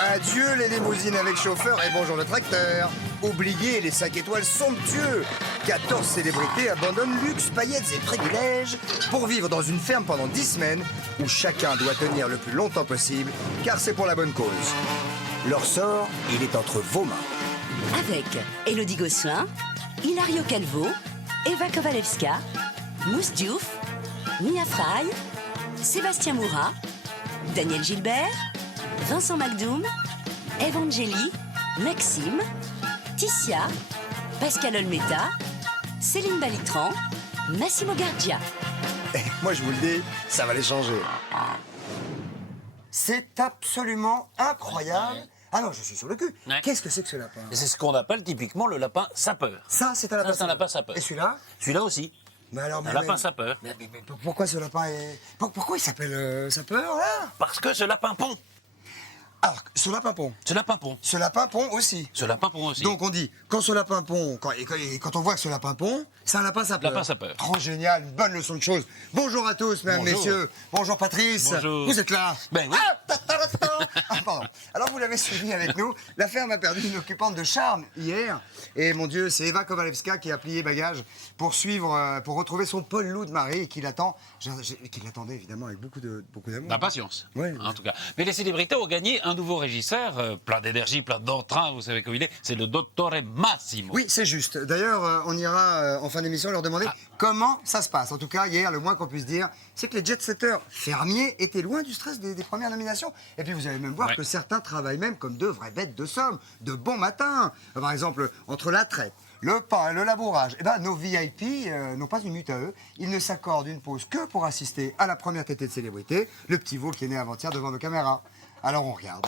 Adieu les limousines avec chauffeur et bonjour le tracteur. Oubliez les 5 étoiles somptueux. 14 célébrités abandonnent luxe, paillettes et privilèges pour vivre dans une ferme pendant 10 semaines où chacun doit tenir le plus longtemps possible car c'est pour la bonne cause. Leur sort, il est entre vos mains. Avec Élodie Gosselin, Hilario Calvo, Eva Kowalewska, Mousse Diouf, Mia Fry, Sébastien Moura, Daniel Gilbert, Vincent Macdoum, Evangélie, Maxime, Ticia, Pascal Olmeta, Céline Balitran, Massimo Gardia. Moi je vous le dis, ça va les changer. C'est absolument incroyable. Ah non, je suis sur le cul. Ouais. Qu'est-ce que c'est que ce lapin? C'est ce qu'on appelle typiquement le lapin sapeur. Ça, c'est un lapin Ça, c'est un lapin sapeur. Et celui-là? Celui-là aussi. Mais alors, Un lapin sapeur. Mais pourquoi ce lapin est... Pourquoi il s'appelle sapeur, là? Parce que ce lapin pond. Alors, ce lapin pond. Ce lapin pond. Ce lapin pond aussi. Ce lapin pond aussi. Donc on dit, quand ce lapin pond, quand on voit que ce lapin pond, c'est un lapin sapeur. Lapin sapeur. Trop génial, une bonne leçon de choses. Bonjour à tous, mesdames, Bonjour. messieurs. Bonjour Patrice. Bonjour. Vous êtes là? Ben oui. Ah, pardon. Alors vous l'avez suivi avec nous. La ferme a perdu une occupante de charme hier. Et mon Dieu, c'est Eva Kowalewska qui a plié bagage pour suivre, pour retrouver son Paul Loup de Marie et qui l'attend, qui l'attendait évidemment avec beaucoup d'amour. D'impatience, Ouais. en tout cas. Mais les célébrités ont gagné un nouveau régisseur, plein d'énergie, plein d'entrain, vous savez comme il est, c'est le Dottore Massimo. Oui, c'est juste. D'ailleurs, on ira en fin d'émission leur demander comment ça se passe. En tout cas, hier, le moins qu'on puisse dire, c'est que les jet-setters fermiers étaient loin du stress des premières nominations. Et puis, vous allez même voir Ouais. que certains travaillent même comme de vraies bêtes de somme, de bon matin. Par exemple, entre la traite, le pain et le labourage, eh ben, nos VIP n'ont pas une minute à eux. Ils ne s'accordent une pause que pour assister à la première tétée de célébrité, le petit veau qui est né avant-hier devant nos caméras. Alors, on regarde.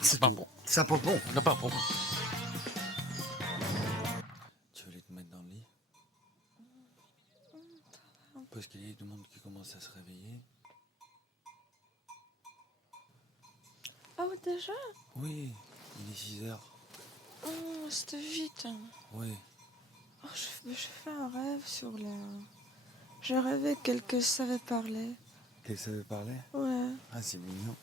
C'est Pas tout. bon. C'est un pompon. Lapin pond. Tu veux aller te mettre dans le lit? Parce qu'il y a du monde qui commence à se réveiller. Oh, déjà? Oui, il est 6 heures. Oh, c'était vite. Oui. Oh, je fais un rêve sur la... Je rêvais qu'elle savait parler. Qu'elle savait parler? Ouais. Ah, c'est mignon.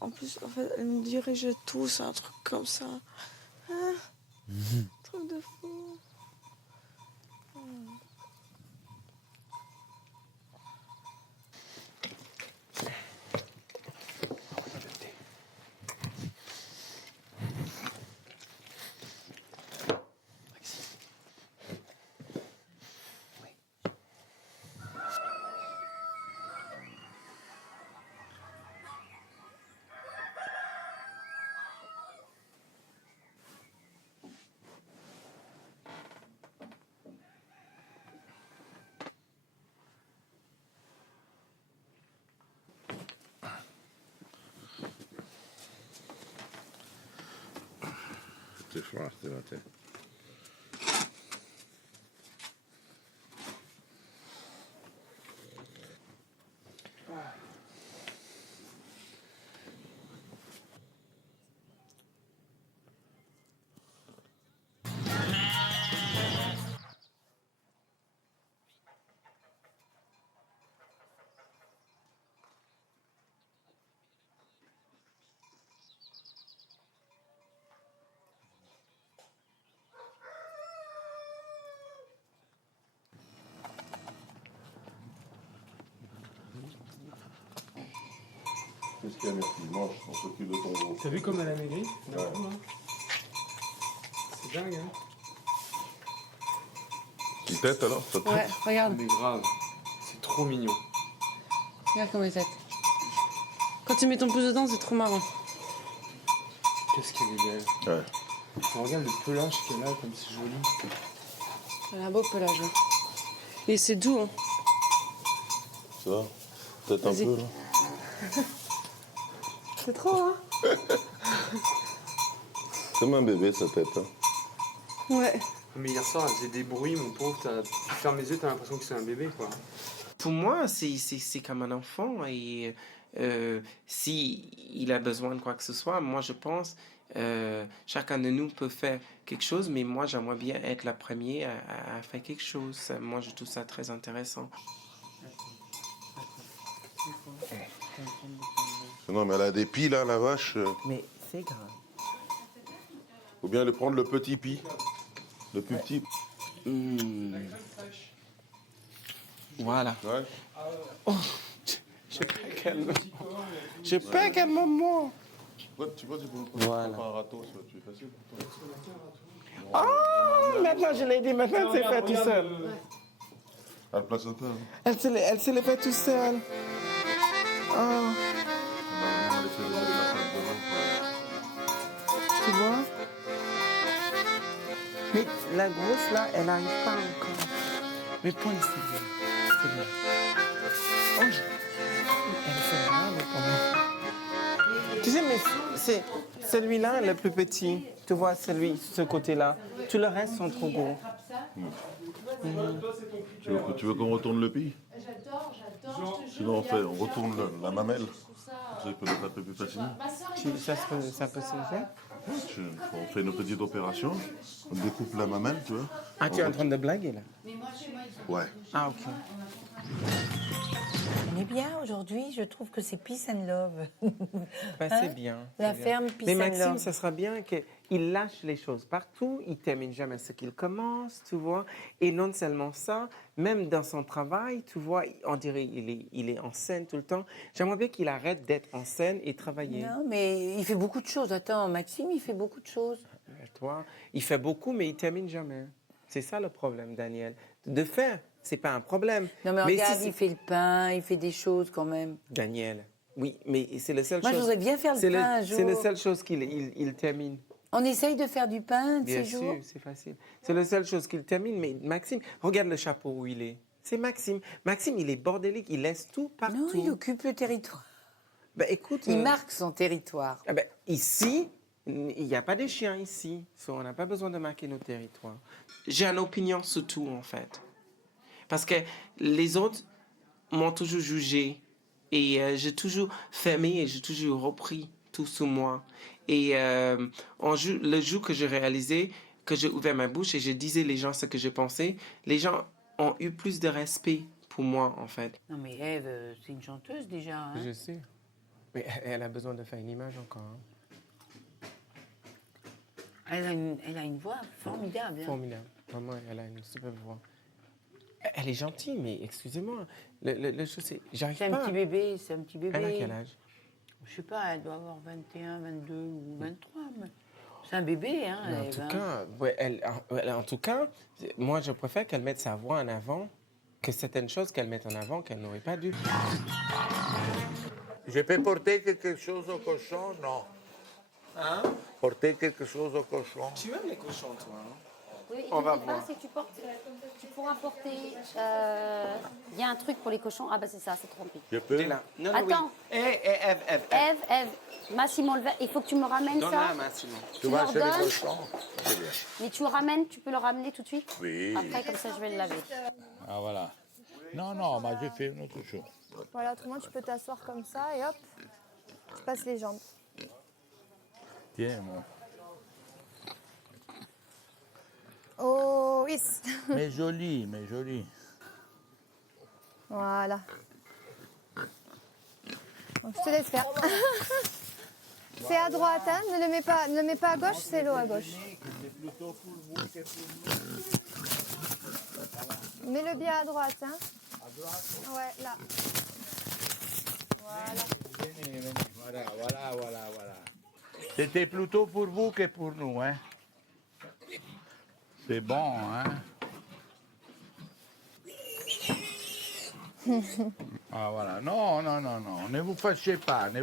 En plus, en fait, elle me dirigeait tous, un truc comme ça. Hein? Truc de fou. Defrosted out there. Qu'est-ce qu'il y a, merci? Mange, on s'occupe de ton gros. T'as vu comme elle a maigri d'un Ouais. coup, là? C'est dingue, hein? Petite tête alors? Ça te Ouais, regarde, Mais grave. C'est trop mignon. regarde comment elle est faite. Quand tu mets ton pouce dedans, c'est trop marrant. Qu'est-ce qu'elle est belle. Ouais. Regarde le pelage qu'elle a, comme c'est joli. Elle a un beau pelage. Hein. Et c'est doux, hein. Ça va? Peut-être un Vas-y. peu là. C'est trop, hein? Comme un bébé sa tête. Hein. Ouais. Mais hier soir, elle faisait des bruits, mon pauvre. Tu fermes les yeux, t'as l'impression que c'est un bébé, quoi. Pour moi, c'est comme un enfant et si il a besoin de quoi que ce soit, moi je pense chacun de nous peut faire quelque chose, mais moi j'aimerais bien être la première à faire quelque chose. Moi je trouve ça très intéressant. Non, mais elle a des pies, là, la vache. Mais c'est grave. Faut bien le prendre le petit pie. Le plus petit. Voilà. Ouais. J'ai pas qu'elle me mord. Tu vois, c'est pour Voilà. pas un râteau, ça va être facile pour toi. Oh, maintenant je l'ai dit, maintenant c'est fait tout seul. Ah, le placenta. Hein. Elle se le fait tout seul. Oh, On va laisser la pâte devant. tu vois? Mais la grosse là, elle n'arrive pas encore. Mais point ici. C'est bien. Oh, elle fait mal quand même. Tu sais, mais c'est celui-là le plus petit. Tu vois, ce côté-là. Tout le reste sont trop gros. Tu veux qu'on retourne le pie? Sinon, on retourne la mamelle. Ça peut être un peu plus facilement. Ça peut se faire? On fait une petite opération. On découpe la mamelle, tu vois. Ah, tu es en train de blaguer là? Ouais. Ah, ok. On est bien aujourd'hui, je trouve que c'est peace and love. Ben, Hein? c'est bien. La c'est bien. ferme peace Mais and Maxime, love. ça sera bien qu'il lâche les choses partout, il termine jamais ce qu'il commence, tu vois. Et non seulement ça, même dans son travail, tu vois, on dirait il est en scène tout le temps. J'aimerais bien qu'il arrête d'être en scène et travailler. Non, mais il fait beaucoup de choses. Attends, Maxime, il fait beaucoup de choses. Mais toi, il fait beaucoup, mais il termine jamais. C'est ça le problème, Daniel. De faire, c'est pas un problème. Non, mais regarde, si il fait le pain, il fait des choses quand même. Daniel, oui, mais c'est la seule Moi, chose. je voudrais bien faire le c'est pain un jour. C'est la seule chose qu'il termine. On essaye de faire du pain de Bien ces jours. sûr, c'est facile. C'est la seule chose qu'il termine. Mais Maxime, regarde le chapeau où il est. C'est Maxime. Maxime, il est bordélique, il laisse tout partout. Non, il occupe le territoire. Ben, écoute, Il marque son territoire. ah ben, ici, il n'y a pas de chiens ici. So, on n'a pas besoin de marquer nos territoires. J'ai une opinion sur tout, en fait. Parce que les autres m'ont toujours jugé. Et j'ai toujours fermé et j'ai toujours repris tout sur moi. Et le jour que j'ai réalisé, que j'ai ouvert ma bouche et je disais les gens ce que je pensais, les gens ont eu plus de respect pour moi, en fait. Non, mais Ève, c'est une chanteuse déjà. Hein? Je sais. Mais elle a besoin de faire une image encore. Hein. Elle a une voix formidable. Hein? Formidable. Maman, elle a une superbe voix. Elle est gentille, mais excusez-moi. Le chose, c'est... J'arrive pas. C'est un petit bébé, c'est un petit bébé. Elle a quel âge? Je sais pas, elle doit avoir 21, 22 ou 23. Mais c'est un bébé, hein. Mais en Ève, tout hein. cas, en tout cas, moi, je préfère qu'elle mette sa voix en avant que certaines choses qu'elle mette en avant qu'elle n'aurait pas dû. Je peux porter quelque chose au cochon? Non. Hein? Porter quelque chose au cochon? Tu aimes les cochons, toi? Hein? Oui, On va voir. Si tu pourras porter. Il y a un truc pour les cochons. Ah, bah c'est ça, c'est trompé. Je peux? Là. Non, non, Attends. Oui. Ève. Ève, Massimo, il faut que tu me ramènes Donne-la, ça. Massimo. Tu leur vas chez les donnes. cochons? C'est bien. Mais tu le ramènes, tu peux le ramener tout de suite. Oui. Après, comme ça, je vais le laver. Ah, voilà. Non, non, moi j'ai fait une autre chose. Voilà, autrement, tu peux t'asseoir comme ça et hop, tu passes les jambes. Tiens, moi. Oh, oui. Mais joli, mais joli. Voilà. Donc, je te laisse faire. C'est à droite, hein. Ne le mets pas à gauche, c'est l'eau à gauche. Mets-le bien à droite, hein. À droite? Ouais, là. Voilà. Venez, venez. Voilà. C'était plutôt pour vous que pour nous, hein. C'est bon, hein. Ah voilà, non, ne vous fâchez pas, Non.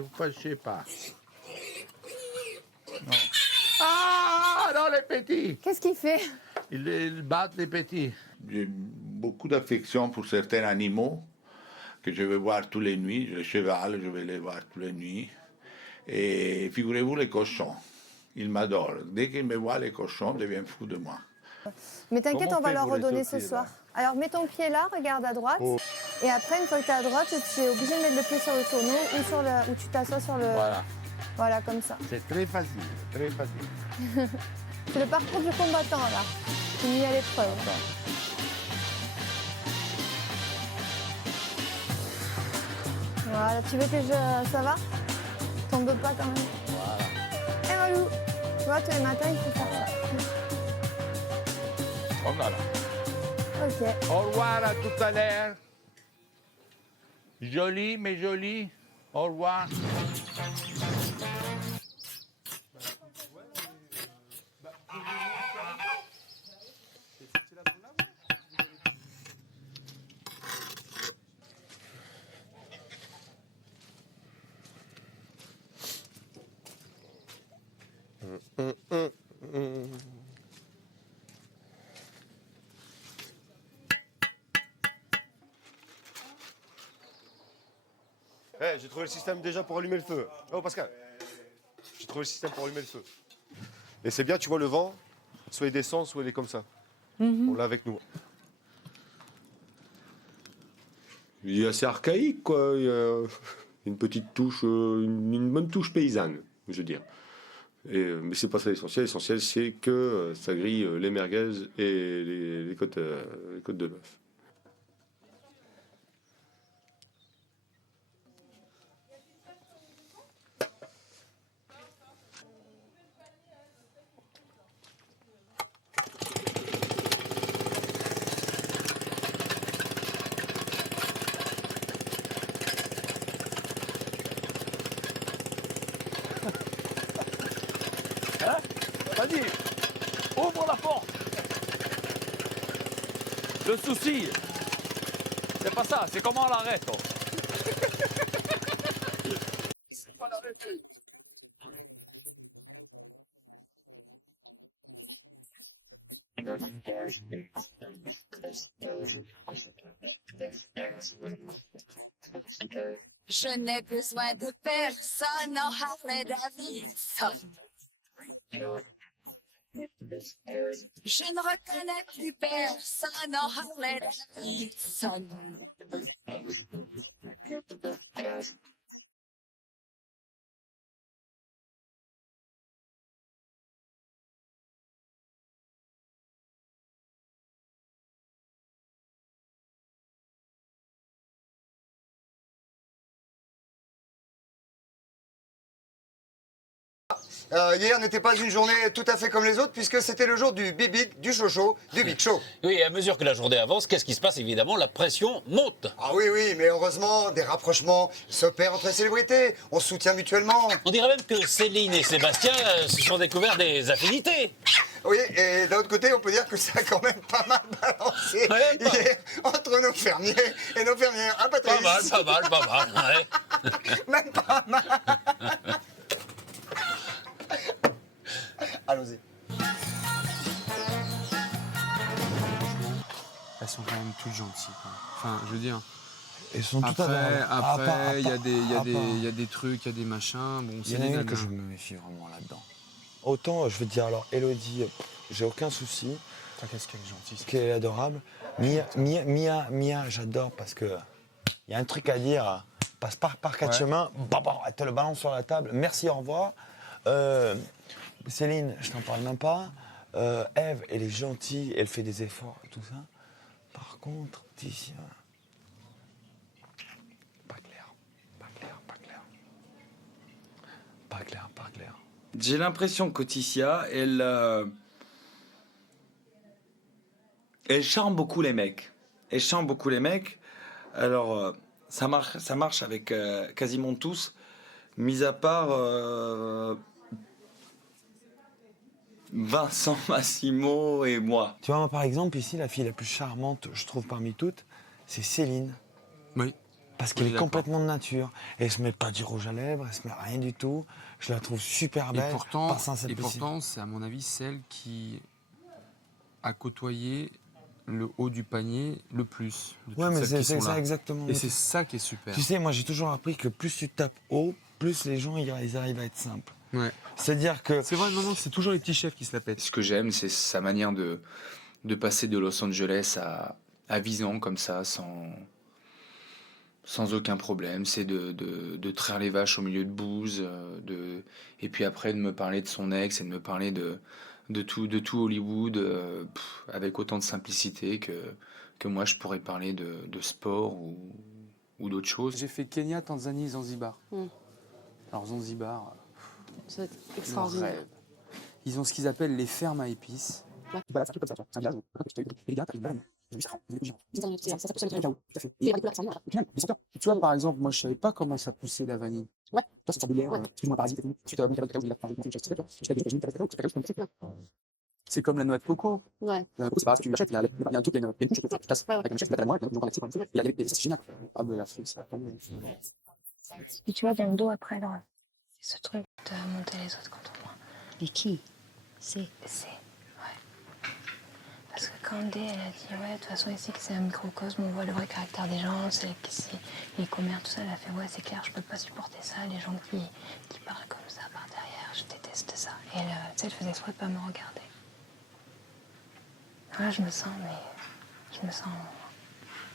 Ah, non, les petits. Qu'est-ce qu'il fait? Ils battent les petits. J'ai beaucoup d'affection pour certains animaux que je vais voir tous les nuits. Le cheval, je vais les voir tous les nuits. Et figurez-vous les cochons. Ils m'adorent. Dès qu'ils me voient, les cochons deviennent fous de moi. Mais t'inquiète, Comment on va on fait leur pour les redonner ce sauter, soir. là? Alors, mets ton pied là, regarde à droite. Oh. Et après, une fois que tu es à droite, tu es obligé de mettre le pied sur le tonneau ou tu t'assois sur le... Voilà. Voilà, comme ça. C'est très facile, très facile. C'est le parcours du combattant, là. Tu mis à l'épreuve. Voilà, tu veux que ça va? tombe pas quand même. Voilà. Et relou. Tu vois, tous les matins, il faut faire ça. Voilà. Ok. Au revoir, à tout à l'heure. Joli, mais joli. Au revoir. Eh, j'ai trouvé le système déjà pour allumer le feu. Oh Pascal, j'ai trouvé le système pour allumer le feu. Et c'est bien, tu vois, le vent, soit il descend, soit il est comme ça. On l'a avec nous. Il est assez archaïque, quoi. Il y a une petite touche, une bonne touche paysanne, je veux dire. Mais c'est pas ça l'essentiel. L'essentiel, c'est que ça grille les merguez et les côtes de bœuf. Vas-y, ouvre la porte. Le souci, c'est pas ça, c'est comment on l'arrête. C'est pas l'arrêter. Je n'ai besoin de personne en Harley Davidson. Je ne reconnais plus personne en Harley Davidson. Hier n'était pas une journée tout à fait comme les autres, puisque c'était le jour du big, du show, du big show. Oui, et à mesure que la journée avance, qu'est-ce qui se passe? Évidemment, la pression monte. Ah oui, oui, mais heureusement, des rapprochements s'opèrent entre les célébrités. On se soutient mutuellement. On dirait même que Céline et Sébastien se sont découverts des affinités. Oui, et d'un autre côté, on peut dire que ça a quand même pas mal balancé hier entre nos fermiers et nos fermières. Hein, Patrice? Pas mal, ouais. Même pas mal. Allons-y. Elles sont quand même toutes gentilles, quoi. Enfin, je veux dire. Elles sont toutes adorables. Après, il y a des trucs, il y a des machins. Bon, Il y en a une que je me méfie vraiment là-dedans. Autant, je veux te dire, alors, Elodie, j'ai aucun souci. Qu'est-ce qu'elle est gentille. Qu'elle est adorable. Mia, j'adore parce que il y a un truc à dire. Passe par quatre chemins, elle te le balance sur la table. Merci, au revoir. Céline, je t'en parle même pas. Ève, elle est gentille, elle fait des efforts, tout ça. Par contre, Ticia, pas clair. J'ai l'impression que Ticia, elle charme beaucoup les mecs. Alors, ça marche avec quasiment tous, mis à part Vincent, Massimo et moi. Tu vois, moi, par exemple, ici, la fille la plus charmante, je trouve, parmi toutes, c'est Céline. Oui. Parce qu'elle est complètement de nature. Elle se met pas du rouge à lèvres, elle se met rien du tout. Je la trouve super belle. Et pourtant, c'est à mon avis celle qui a côtoyé le haut du panier le plus. Ouais, mais c'est ça exactement. Et c'est ça qui est super. Tu sais, moi j'ai toujours appris que plus tu tapes haut, plus les gens ils arrivent à être simples. Ouais. C'est-à-dire que... C'est vrai, non, c'est toujours les petits chefs qui se la pètent. Ce que j'aime, c'est sa manière de passer de Los Angeles à Visan comme ça, sans aucun problème. C'est de traire les vaches au milieu de bouse, et puis après de me parler de son ex et de me parler de tout Hollywood avec autant de simplicité que moi je pourrais parler de sport ou d'autres choses. J'ai fait Kenya, Tanzanie, Zanzibar. Alors Zanzibar, Ça va être mon extraordinaire. rêve. Ils ont ce qu'ils appellent les fermes à épices. Ouais. Tu balades, c'est un truc comme ça, tu vois. C'est un village où les gars, t'as une banane. Tu vois, par exemple, moi, je savais pas comment ça poussait la vanille. Ouais. Toi, c'est une sorte plus ou moins parasite et tout. C'est comme la noix de coco. Ouais. La noix de coco, c'est pas grave, tu l'achètes, il y a un truc, il y a une couche, tu casses avec une chaise, tu mets à la noix, donc on la tire, c'est génial. Ah, mais l'Afrique, c'est pas mal. Et tu vois, dans le dos, après, là, c'est ce truc de monter les autres contre moi. Mais qui? C'est Ouais. Parce que quand Dé, elle a dit, ouais, de toute façon, ici, que c'est un microcosme, on voit le vrai caractère des gens, c'est qu'ici, les commerces, tout ça, elle a fait, ouais, c'est clair, je peux pas supporter ça, les gens qui parlent comme ça par derrière, je déteste ça. Et elle, tu sais, elle faisait exprès de pas me regarder. Là, je me sens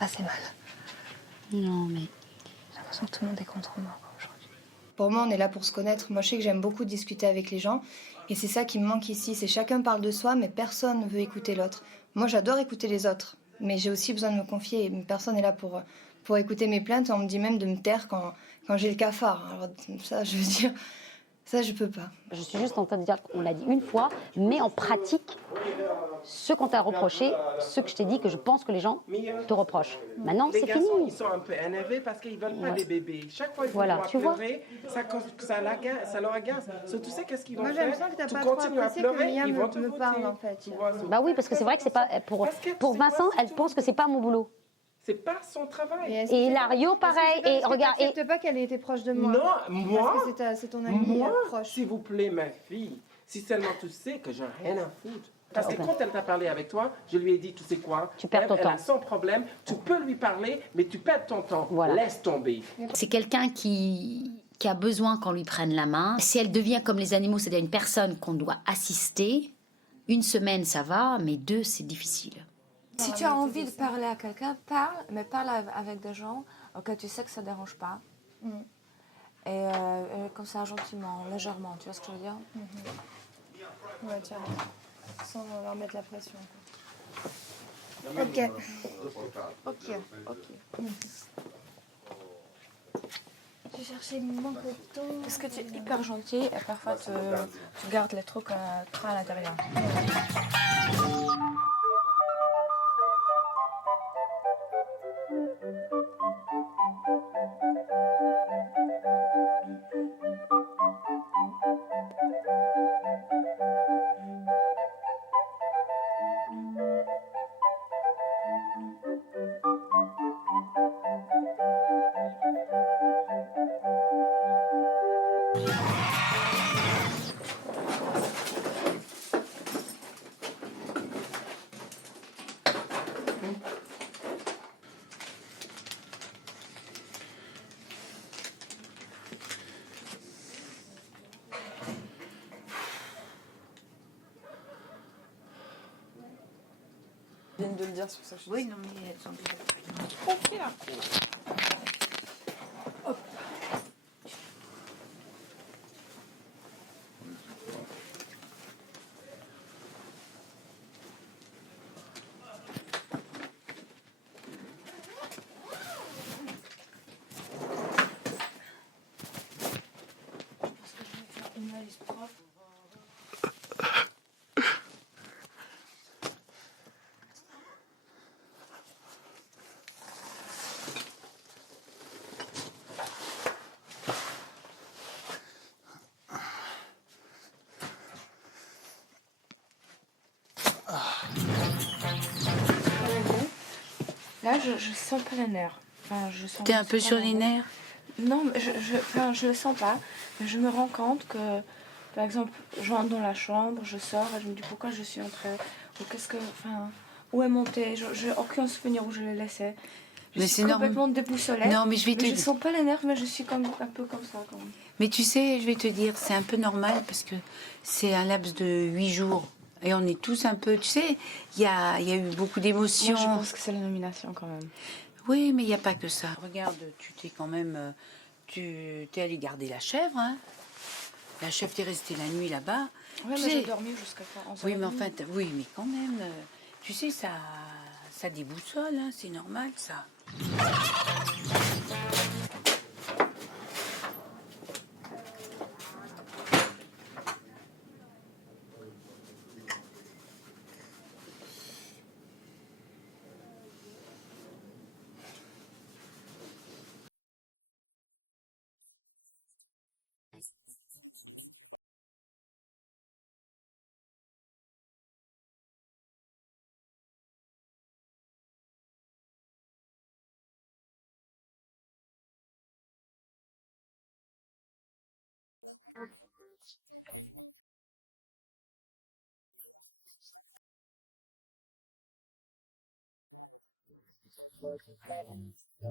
assez mal. Non, mais... J'ai l'impression que tout le monde est contre moi, quoi, aujourd'hui. Pour moi, on est là pour se connaître. Moi, je sais que j'aime beaucoup discuter avec les gens. Et c'est ça qui me manque ici. C'est chacun parle de soi, mais personne ne veut écouter l'autre. Moi, j'adore écouter les autres. Mais j'ai aussi besoin de me confier. Et personne n'est là pour écouter mes plaintes. On me dit même de me taire quand j'ai le cafard. Alors ça, je veux dire, ça, je peux pas. Je suis juste en train de dire qu'on l'a dit une fois, mais en pratique, ce qu'on t'a reproché, ce que je t'ai dit, que je pense que les gens te reprochent. Maintenant, Les c'est garçons, fini. ils sont un peu énervés parce qu'ils veulent pas Ouais. des bébés. Chaque fois qu'ils Voilà, vont tu vois. pleurer, ça leur agace. Tu sais qu'est-ce qu'ils vont Moi, faire? j'aime ça que t'as Tu pas trop continues à apprécié que pleurer, Mia ils vont te me voter. parle, en fait. Tu vois, Bah oui, parce que c'est vrai que c'est pas pour Vincent, elle pense que c'est pas mon boulot. c'est pas son travail. Et Hilario, pareil. Et regarde, et T'acceptes pas qu'elle ait été proche de moi. Non, moi, Parce que c'est ton amie moi, proche. s'il vous plaît, ma fille, si seulement tu sais que j'ai rien à foutre. Parce que Ok. quand elle t'a parlé avec toi, je lui ai dit, tu sais quoi, Tu perds ton elle a temps. son problème, tu peux lui parler, mais tu perds ton temps. Laisse tomber. C'est quelqu'un qui a besoin qu'on lui prenne la main. Si elle devient comme les animaux, c'est-à-dire une personne qu'on doit assister, une semaine ça va, mais 2 c'est difficile. Si tu as envie de parler à quelqu'un, parle, mais parle avec des gens auxquels tu sais que ça ne dérange pas. Et comme ça, gentiment, légèrement, tu vois ce que je veux dire? Ouais, tiens. Sans leur mettre la pression. Ok. J'ai cherché mon coton. Parce que tu es hyper gentil et parfois tu gardes les trucs trop à l'intérieur. Je viens de le dire sur sa chaise. Oui, non, mais elles sont déjà Ok. Hop. Une valise propre. Là, je sens pas les nerfs. Enfin, je sens T'es un peu sur les nerfs? Non, mais je le sens pas. Mais je me rends compte que, par exemple, je rentre dans la chambre, je sors et je me dis pourquoi je suis entrée. Ou qu'est-ce que. Enfin, où est mon thé? Je n'ai aucun souvenir où je l'ai laissé. Je Mais suis c'est complètement déboussolée. Non, mais je vais te Je dire- sens pas les nerfs, mais je suis comme, un peu comme ça. Quand même. Mais tu sais, je vais te dire, c'est un peu normal parce que c'est un laps de 8 jours. Et on est tous un peu, tu sais, il y a eu beaucoup d'émotions. Moi, je pense que c'est la nomination quand même. Oui, mais il n'y a pas que ça. Regarde, tu t'es quand même... tu t'es allé garder la chèvre, hein. La chèvre, t'es restée la nuit là-bas. Oui, Tu mais sais- j'ai dormi jusqu'à 11h30. Oui, mais enfin, oui, mais quand même, tu sais, ça déboussole, hein, c'est normal, ça.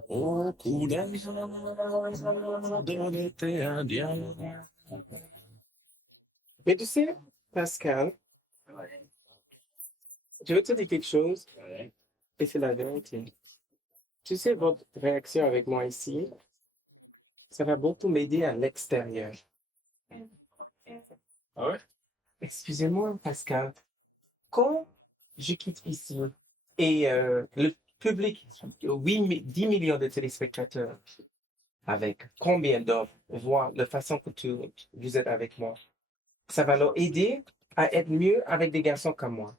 Au couleur de l'été indien. Mais tu sais, Pascal, je veux te dire quelque chose, et c'est la vérité. Tu sais, votre réaction avec moi ici, ça va beaucoup m'aider à l'extérieur. Ah ouais? Excusez-moi, Pascal. Quand je quitte ici et le public, 10 millions de téléspectateurs, avec combien d'offres, voient la façon que vous êtes avec moi, ça va leur aider à être mieux avec des garçons comme moi.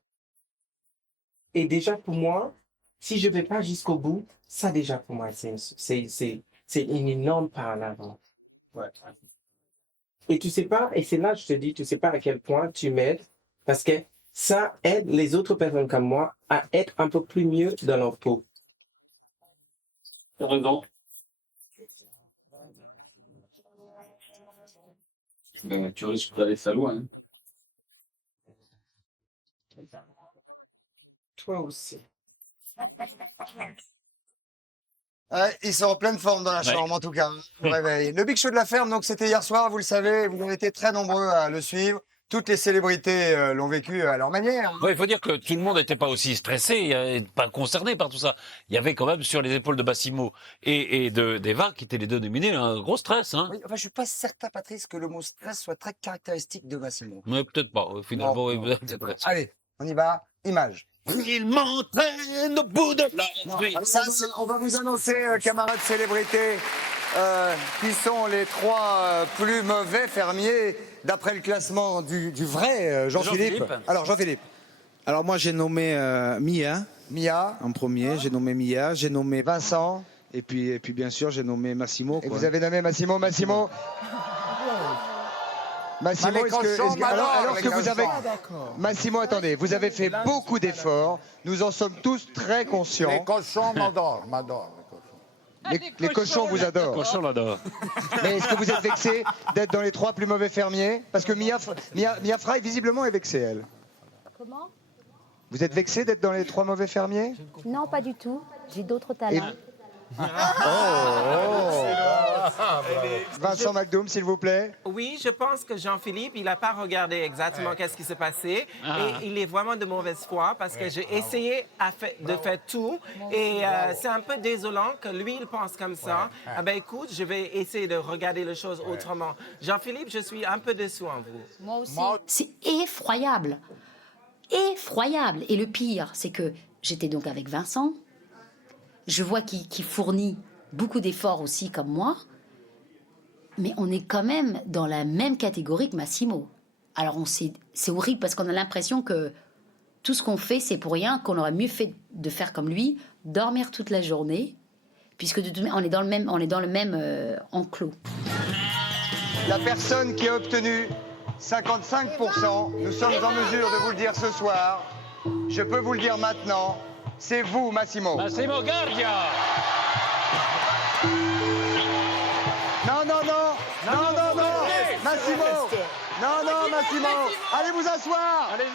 Et déjà pour moi, si je ne vais pas jusqu'au bout, ça déjà pour moi, c'est une énorme pas en avant. Ouais. Et tu sais pas, et c'est là que je te dis, tu sais pas à quel point tu m'aides, parce que ça aide les autres personnes comme moi à être un peu plus mieux dans leur peau. T'as raison. Ben, tu risques d'aller ça loin. Toi aussi. Ils sont en pleine forme dans la chambre, en tout cas. Au réveil. Le Big Show de la ferme, donc c'était hier soir, vous le savez, vous avez été très nombreux à le suivre. Toutes les célébrités l'ont vécu à leur manière. Ouais, il faut dire que tout le monde n'était pas aussi stressé et pas concerné par tout ça. Il y avait quand même sur les épaules de Massimo et d'Eva, qui étaient les deux nominés, un gros stress. Hein. Oui, enfin, je suis pas certain, Patrice, que le mot stress soit très caractéristique de Massimo. Mais peut-être pas, finalement. Non, oui, non. vous avez peut-être raison. Allez, on y va. Image. Il m'entraîne au bout de la nuit. Ça, on va vous annoncer, camarades célébrités, qui sont les 3 plus mauvais fermiers d'après le classement du vrai Jean-Philippe. Alors, Jean-Philippe. Alors, moi, j'ai nommé Mia. Mia. En premier, j'ai nommé Mia, j'ai nommé Vincent. Et puis bien sûr, j'ai nommé Massimo. Et vous avez nommé Massimo. Massimo, alors que vous avez... Massimo, attendez, vous avez fait beaucoup d'efforts. Nous en sommes tous très conscients. Les cochons m'adorent. Les cochons vous adorent. Les cochons l'adorent. Mais est-ce que vous êtes vexé d'être dans les 3 plus mauvais fermiers? Parce que Mia Fry, visiblement, est vexée, elle. Comment? Vous êtes vexé d'être dans les 3 mauvais fermiers? Non, pas du tout. J'ai d'autres talents. Vincent McDoom, s'il vous plaît. Oui, je pense que Jean-Philippe, il n'a pas regardé exactement qu'est-ce qui s'est passé. Et il est vraiment de mauvaise foi parce que j'ai essayé de faire tout. Et c'est un peu désolant que lui, il pense comme ça. Ah ben écoute, je vais essayer de regarder les choses autrement. Jean-Philippe, je suis un peu déçu en vous. Moi aussi. C'est effroyable. Effroyable. Et le pire, c'est que j'étais donc avec Vincent. Je vois qu'il fournit beaucoup d'efforts aussi, comme moi. Mais on est quand même dans la même catégorie que Massimo. Alors, c'est horrible parce qu'on a l'impression que tout ce qu'on fait, c'est pour rien, qu'on aurait mieux fait de faire comme lui, dormir toute la journée, puisque de toute manière, on est dans le même enclos. La personne qui a obtenu 55%, nous sommes en mesure de vous le dire ce soir. Je peux vous le dire maintenant. C'est vous, Massimo. Massimo Gardia. Non. Massimo. Non, Massimo. Allez vous asseoir. Allez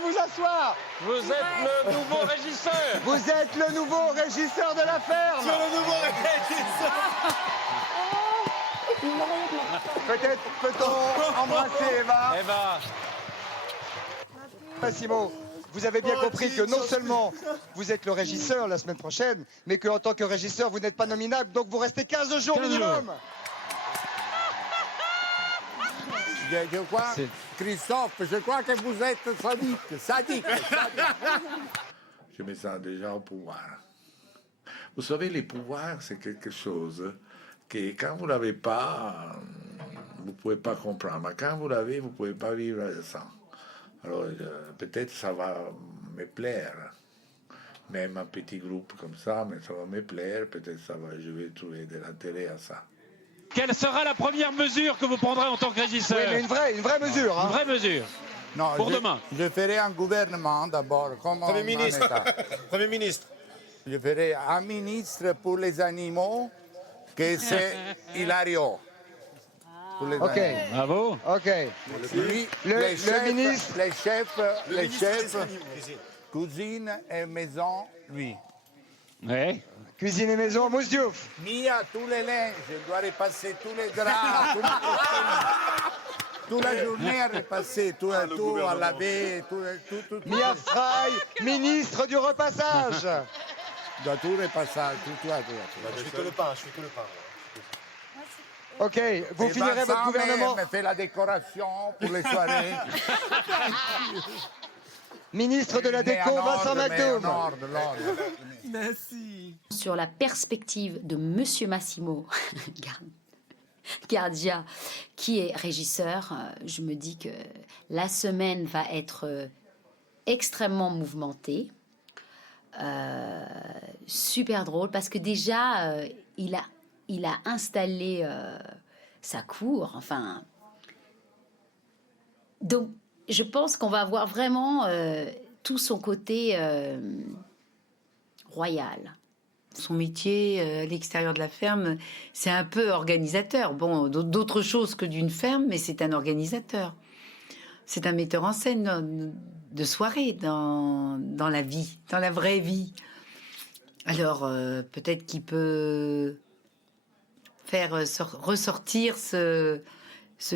vous asseoir. Vous êtes le nouveau régisseur. Vous êtes le nouveau régisseur de la ferme. C'est le nouveau régisseur. Peut-être peut-on embrasser Eva. Eva. Massimo. Vous avez bien compris que non seulement vous êtes le régisseur la semaine prochaine, mais qu'en tant que régisseur, vous n'êtes pas nominable, donc vous restez 15 jours minimum. Je crois, Christophe, je crois que vous êtes sadique. Je me sens déjà au pouvoir. Vous savez, les pouvoirs, c'est quelque chose que quand vous ne l'avez pas, vous ne pouvez pas comprendre. Mais quand vous l'avez, vous ne pouvez pas vivre sans. Alors, peut-être ça va me plaire. Même un petit groupe comme ça, mais ça va me plaire. Peut-être je vais trouver de l'intérêt à ça. Quelle sera la première mesure que vous prendrez en tant que régisseur? Oui, mais une vraie mesure. Hein. Une vraie mesure. Non, pour demain. Je ferai un gouvernement d'abord. Premier ministre. Premier ministre. Je ferai un ministre pour les animaux, que c'est Hilario. Ok. Bravo. Ok. Lui, le ministre. Les chefs. Cuisine et maison, lui. Ouais. Cuisine et maison, Mousse Diouf. Mia, tous les linges, je dois repasser tous les draps, tous les costumes. Toute la journée à repasser, tout à laver, tout. Mia Fry, ministre du repassage. Dans tout repassage, tout. Je fais que le pain, Ok, vous finirez votre gouvernement. Me fait la décoration pour les soirées. Ministre de la Déco, Vincent McDoom. Merci. Sur la perspective de Monsieur Massimo Gardia, qui est régisseur, je me dis que la semaine va être extrêmement mouvementée, super drôle, parce que déjà, il a installé sa cour, enfin... Donc, je pense qu'on va avoir vraiment tout son côté royal. Son métier à l'extérieur de la ferme, c'est un peu organisateur. Bon, d'autres choses que d'une ferme, mais c'est un organisateur. C'est un metteur en scène de soirée dans la vie, dans la vraie vie. Alors, peut-être qu'il peut faire ressortir ce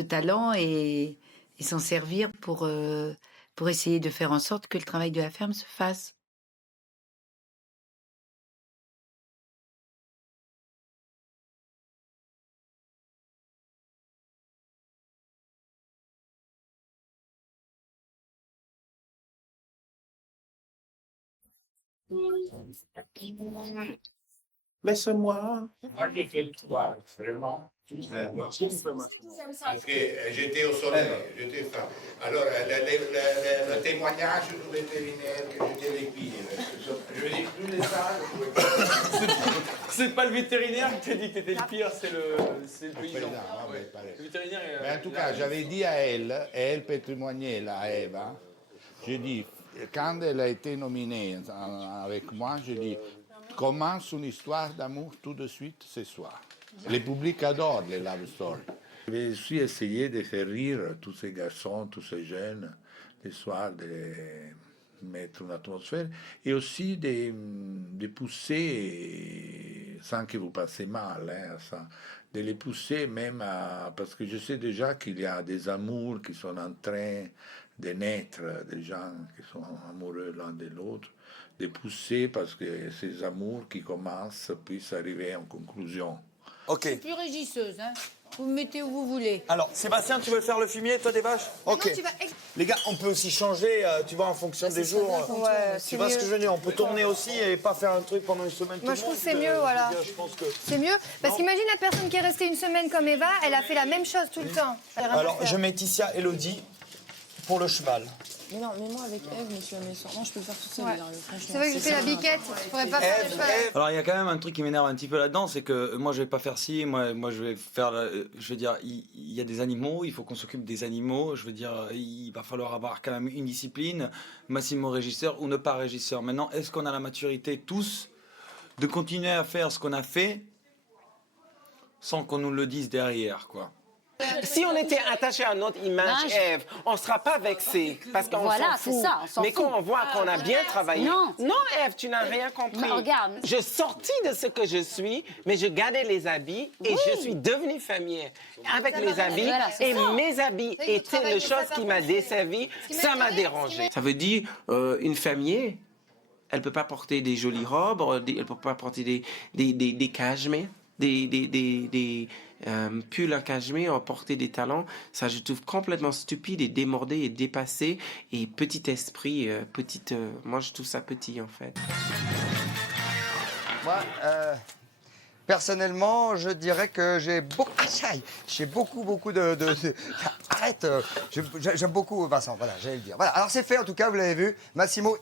talent et s'en servir pour essayer de faire en sorte que le travail de la ferme se fasse. Laisse-moi. Vraiment. Parce que j'étais au soleil, j'étais ça. Alors, le témoignage du vétérinaire que j'étais les pieds. Je veux dire, plus de ça, je pouvais pas. C'est pas le vétérinaire qui t'a dit que t'étais le pire, c'est le paysan. Ouais. Le vétérinaire est, Mais en tout cas, j'avais dit à elle, et elle peut témoigner là, à Eva, j'ai dit, quand elle a été nominée avec moi, j'ai dit, commence une histoire d'amour tout de suite ce soir. Le public adore les love stories. J'ai aussi essayé de faire rire tous ces garçons, tous ces jeunes, le soir, de mettre une atmosphère, et aussi de pousser, sans que vous passez mal, hein, ça, de les pousser même à... Parce que je sais déjà qu'il y a des amours qui sont en train de naître, des gens qui sont amoureux l'un de l'autre, de pousser parce que ces amours qui commencent puissent arriver en conclusion. Ok. Je suis plus régisseuse, hein. Vous me mettez où vous voulez. Alors, Sébastien, tu veux faire le fumier, toi, des vaches? Ok. Les gars, on peut aussi changer, tu vois, en fonction des jours. Ouais, Tu vois ce que je veux dire? On peut tourner aussi et pas faire un truc pendant une semaine. Moi, je trouve que c'est mieux, voilà. C'est mieux, parce qu'imagine la personne qui est restée une semaine comme Eva, elle a fait la même chose tout le temps. Alors, je mets Tissia, Elodie pour le cheval. Mais non, mais moi avec Eve, monsieur Amessor, non, je peux le faire tout seul, Ouais. Hilario, franchement. C'est vrai que je fais la biquette, je pourrais pas faire le cheval. Alors, il y a quand même un truc qui m'énerve un petit peu là-dedans, c'est que moi, je vais pas faire ci, moi je vais faire... je veux dire, il y a des animaux, il faut qu'on s'occupe des animaux, je veux dire, il va falloir avoir quand même une discipline, Massimo régisseur ou ne pas régisseur. Maintenant, est-ce qu'on a la maturité, tous, de continuer à faire ce qu'on a fait sans qu'on nous le dise derrière, quoi? Si on était attaché à notre image, Ève, on ne sera pas vexé parce qu'on Voilà, s'en fout. c'est ça, on s'en Mais fout. quand on voit qu'on a bien travaillé... Non. Non, Ève, tu n'as rien compris. Mais regarde. Je sortis de ce que je suis, mais je gardais les habits et je suis devenue fermière avec les habits. Voilà, c'est Et ça. mes habits étaient la chose qui m'a desservie. Ça m'a dérangé. Ça veut dire une fermière, elle ne peut pas porter des jolies robes, elle ne peut pas porter des cashmeres, des pulls en cachemire, porter des talons, ça je trouve complètement stupide et démodé et dépassé et petit esprit, moi je trouve ça petit en fait. Moi, personnellement, je dirais que j'ai beaucoup de... Arrête, j'aime beaucoup Vincent, voilà, j'allais le dire. Voilà, alors c'est fait en tout cas, vous l'avez vu. Massimo,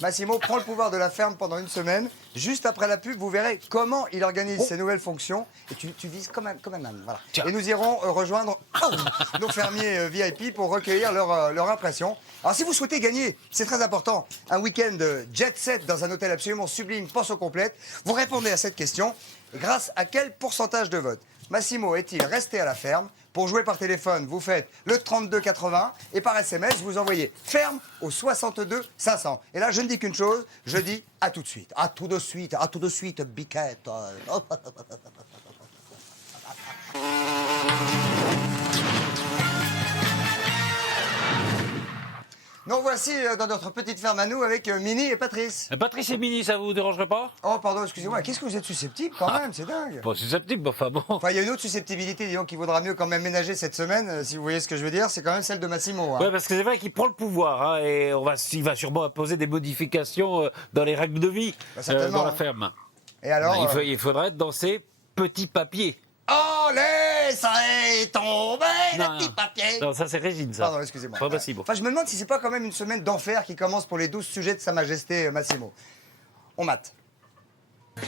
Massimo prend le pouvoir de la ferme pendant une semaine. Juste après la pub, vous verrez comment il organise ses nouvelles fonctions. Et tu vises comme un âne, voilà. Et nous irons rejoindre nos fermiers VIP pour recueillir leur impression. Alors si vous souhaitez gagner, c'est très important, un week-end jet set dans un hôtel absolument sublime, pension complète, vous répondez à cette question. Grâce à quel pourcentage de vote? Massimo est-il resté à la ferme? Pour jouer par téléphone, vous faites le 3280 et par SMS, vous envoyez ferme au 62 500. Et là, je ne dis qu'une chose, je dis à tout de suite. À tout de suite, biquette. Nous voici dans notre petite ferme à nous avec Mini et Patrice. Patrice et Mini, ça vous dérangerait pas? Oh, pardon, excusez-moi. Qu'est-ce que vous êtes susceptible quand même? C'est dingue. Pas susceptible, mais enfin bon. Enfin, il y a une autre susceptibilité, disons, qui vaudra mieux quand même ménager cette semaine, si vous voyez ce que je veux dire. C'est quand même celle de Massimo. Hein. Ouais, parce que c'est vrai qu'il prend le pouvoir, hein, et il va sûrement imposer des modifications dans les règles de vie dans la ferme. Et alors il faudra être dans ces petits papiers. Oh, ça est tombé, le petit papier. Non, ça c'est Régine, ça. Pardon, excusez-moi. Pas Massimo. Enfin, je me demande si c'est pas quand même une semaine d'enfer qui commence pour les 12 sujets de Sa Majesté Massimo. On mate. On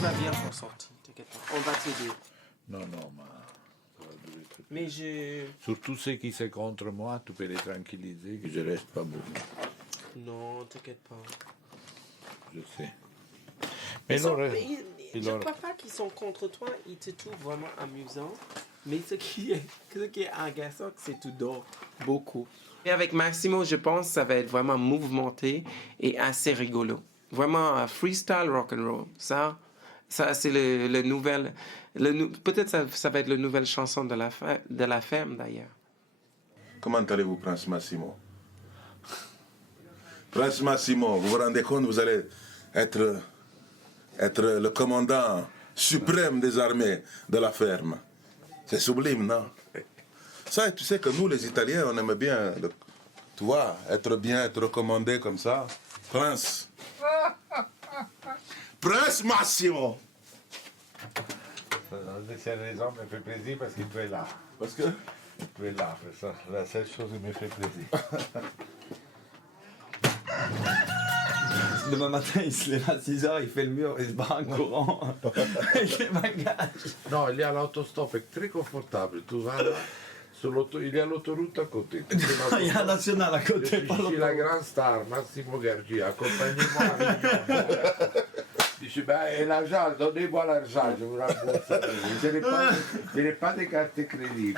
va bien s'en sortir, t'inquiète pas. On va t'aider. Non, ça va durer très peu. Mais je... Surtout ceux qui sont contre moi, tu peux les tranquilliser que je reste pas beaucoup. Non, t'inquiète pas. Je sais. Mais Je ne crois pas qu'ils sont contre toi, ils te trouvent vraiment amusant. Mais ce qui est agaçant, c'est que tu dors beaucoup. Et avec Massimo, je pense que ça va être vraiment mouvementé et assez rigolo. Vraiment freestyle rock'n'roll. Ça c'est le nouvel... Peut-être ça va être la nouvelle chanson de la ferme, d'ailleurs. Comment allez-vous, Prince Massimo? Prince Massimo, vous vous rendez compte, vous allez être le commandant suprême des armées de la ferme. C'est sublime, non? Ça, tu sais que nous, les Italiens, on aime bien, tu vois, être commandé comme ça. Prince. Prince Massimo. Cette raison me fait plaisir parce que tu es là. Parce que? Tu es là, c'est ça. La seule chose qui me fait plaisir. Demain matin, il se lève à 6h, il fait le mur, il se barre en courant avec les bagages. Non, il y a l'autostop, est très confortable. Tu vas là, il y a l'autoroute à côté. Il y a la nationale à côté. Je suis la grande star, Massimo Gargi, accompagnez-moi à Avignon. Dice, et l'argent, donnez-moi l'argent, je vous rembourse. Je n'ai pas de carte de crédit.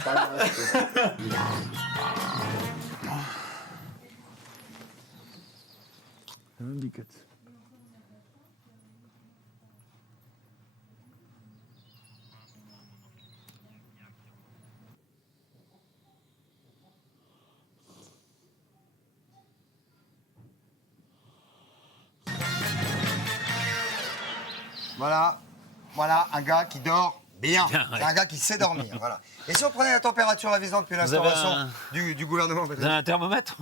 Voilà un gars qui dort bien. C'est un gars qui sait dormir. Voilà. Et si on prenait la température avisante depuis l'instauration du gouvernement, Vous avez un thermomètre?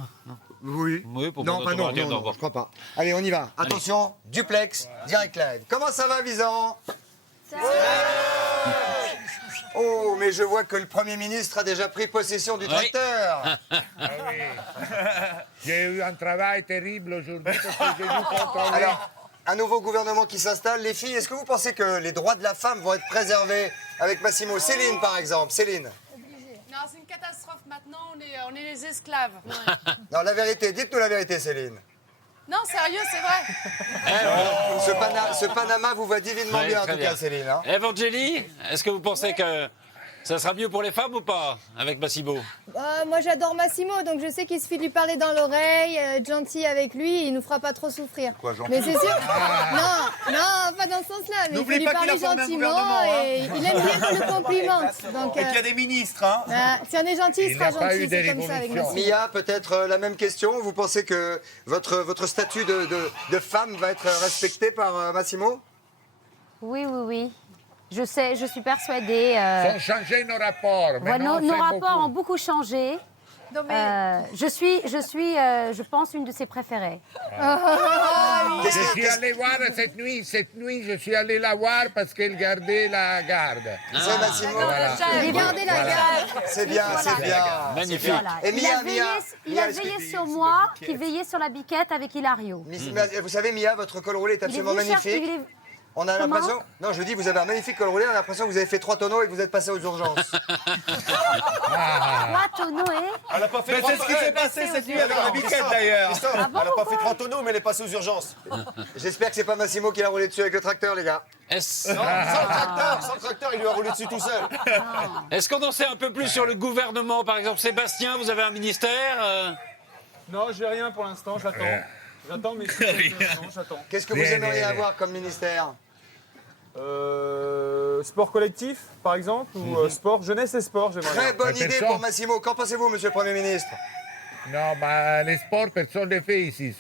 Oui. Pour Non, pas non, je crois pas. Allez, on y va. Attention, duplex, direct live. Comment ça va, Visan? Oh, mais je vois que le Premier ministre a déjà pris possession du tracteur. Ah oui. J'ai eu un travail terrible aujourd'hui parce que j'ai dû contrôler. Alors, un nouveau gouvernement qui s'installe. Les filles, est-ce que vous pensez que les droits de la femme vont être préservés avec Massimo? Céline, par exemple. Céline. Non, c'est une catastrophe. Maintenant, on est les esclaves. Non, la vérité. Dites-nous la vérité, Céline. Non, sérieux, c'est vrai. Ce Panama vous va divinement bien, en tout cas, Céline. Hein. Evangélie, est-ce que vous pensez que ça sera mieux pour les femmes ou pas, avec Massimo? Moi, j'adore Massimo, donc je sais qu'il suffit de lui parler dans l'oreille, être gentil avec lui, il nous fera pas trop souffrir. Quoi, gentil? Mais c'est sûr. Non, pas dans ce sens-là. Mais il faut lui parler gentiment et il aime bien qu'on le complimente. Donc, et qu'il y a des ministres, hein? si on est gentil, il sera gentil. C'est comme ça avec Massimo. Mia, peut-être la même question. Vous pensez que votre statut de femme va être respecté par Massimo? Oui. Je sais, je suis persuadée. Faut changer nos rapports. Nos rapports ont beaucoup changé. Non, mais... je pense, une de ses préférées. Je suis allé voir cette nuit, je suis allé la voir parce qu'elle gardait la garde. C'est Massimo. Voilà. Il gardait la garde. C'est bien, c'est bien. Magnifique. Et Il a veillé sur moi, qui veillait sur la biquette avec Hilario. Vous savez, Mia, votre col roulé est absolument magnifique. On a l'impression... Non, je dis, vous avez un magnifique col roulé, on a l'impression que vous avez fait 3 tonneaux et que vous êtes passé aux urgences. 3 tonneaux, Elle n'a pas fait 3 tonneaux. C'est ce qui s'est passé cette nuit avec la biquette d'ailleurs. Elle n'a pas fait 3 tonneaux, mais elle est passée aux urgences. J'espère que c'est pas Massimo qui l'a roulé dessus avec le tracteur, les gars. Non, sans le tracteur, il lui a roulé dessus tout seul. Est-ce qu'on en sait un peu plus sur le gouvernement, par exemple? Sébastien, vous avez un ministère Non, j'ai rien pour l'instant, j'attends. J'attends, mais j'attends. Qu'est-ce que vous aimeriez avoir comme ministère? Sport collectif, par exemple, ou sport, jeunesse et sport, j'aimerais Très bien. bonne idée pour Massimo. Qu'en pensez-vous, monsieur le Premier ministre? Non, ma les sports, personne ne les fait ici.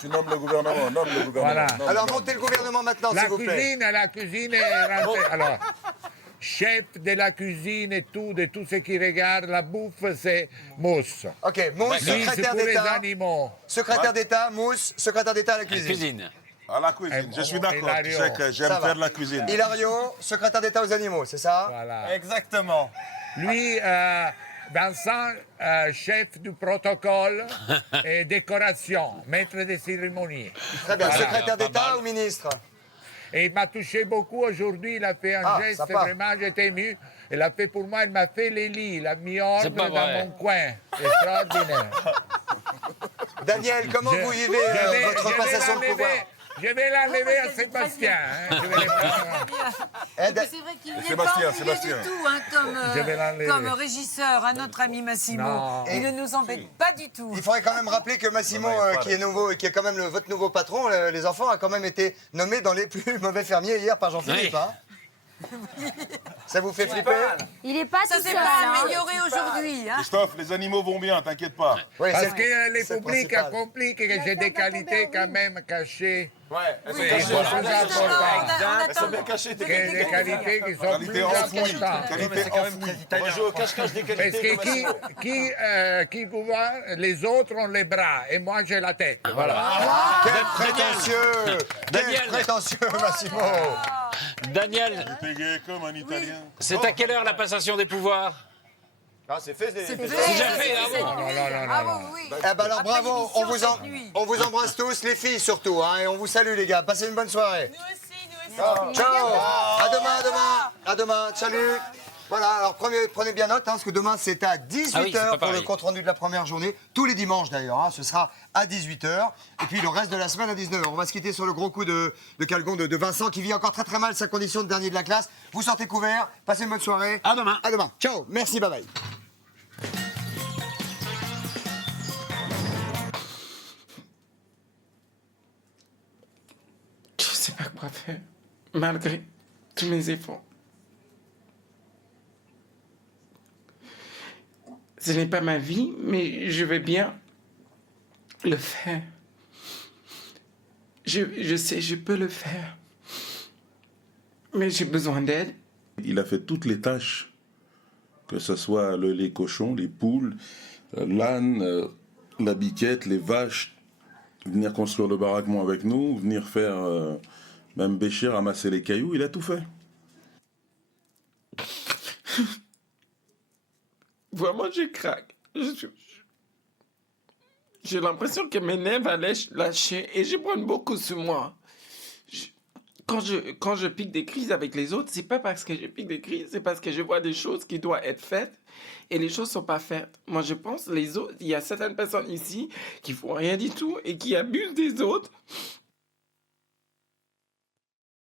Tu nommes le gouvernement, Voilà. Alors montez le gouvernement maintenant, s'il vous plaît. La cuisine est rentrée. Alors, chef de la cuisine et tout, de tout ce qui regarde la bouffe, c'est Mousse. Ok, Mousse, secrétaire pour les d'État. animaux. Secrétaire d'État, Mousse, secrétaire d'État à la cuisine. À la cuisine, je suis d'accord. Tu sais que j'aime faire la cuisine. Hilario, secrétaire d'État aux animaux, c'est ça? Voilà. Exactement. Lui, Vincent, chef du protocole et décoration, maître des cérémonies. Très bien, Voilà. secrétaire d'État ou ministre? Et il m'a touché beaucoup aujourd'hui, il a fait un geste, sympa. vraiment, j'étais ému. Il a fait pour moi, il m'a fait les lits, il a mis ordre pas dans vrai. mon coin. Extraordinaire. Daniel, comment vous vivez votre passation de pouvoir? Je vais l'enlever à Sébastien. Hein. Je vais les prendre. C'est vrai qu'il n'est pas ennuyé du tout Je vais l'enlever. comme régisseur, à notre ami Massimo. Non. Il ne nous embête pas du tout. Il faudrait quand même rappeler que Massimo, qui est nouveau et qui est quand même votre nouveau patron, les enfants, a quand même été nommé dans les plus mauvais fermiers hier par Jean-Philippe. Oui. Hein. Ça vous fait flipper? Il est pas Ça tout s'est seul. pas hein. amélioré aujourd'hui. Hein. Christophe, les animaux vont bien, t'inquiète pas. Oui, Parce c'est- que les c'est le publics a principal. compris que j'ai des qualités quand même cachées. Ouais, elles sont Oui, cachées. voilà. Elles sont Justement, importantes. Elles sont bien cachées, tes Que des qualités. qualités qui sont Qualité plus enfouie. importantes. Qualité enfouie. On va jouer au cache-cache des Parce qualités. que de Massimo. qui gouverne, les autres ont les bras et moi j'ai la tête. Voilà. Quel prétentieux! Daniel. Quel prétentieux, Massimo! Daniel, T'es gay comme un Italien. c'est à quelle heure la passation des pouvoirs? Ah, c'est fait. C'est C'est déjà fait, ah bon? Bravo, oui. Eh ben alors Après bravo, l'émission cette nuit. on vous embrasse tous, les filles surtout, hein, et on vous salue les gars. Passez une bonne soirée. Nous aussi. Ciao. À demain. À demain. Salut. Voilà, alors prenez bien note, hein, parce que demain c'est à 18h Ah oui, c'est pas pour le pareil. compte-rendu de la première journée. Tous les dimanches d'ailleurs, hein, ce sera à 18h. Et puis le reste de la semaine à 19h. On va se quitter sur le gros coup de Calgon de Vincent qui vit encore très très mal sa condition de dernier de la classe. Vous sortez couverts, passez une bonne soirée. À demain. À demain. Ciao, merci, bye bye. Je ne sais pas quoi faire, malgré tous mes efforts. Ce n'est pas ma vie, mais je vais bien le faire. Je sais, je peux le faire. Mais j'ai besoin d'aide. Il a fait toutes les tâches, que ce soit le lait cochon, les poules, l'âne, la biquette, les vaches, venir construire le baraquement avec nous, venir faire même bêcher, ramasser les cailloux, il a tout fait. Vraiment, je craque. J'ai l'impression que mes nerfs allaient lâcher et je prends beaucoup sur moi. Quand je pique des crises avec les autres, c'est pas parce que je pique des crises, c'est parce que je vois des choses qui doivent être faites et les choses sont pas faites. Moi, je pense les autres, il y a certaines personnes ici qui font rien du tout et qui abusent des autres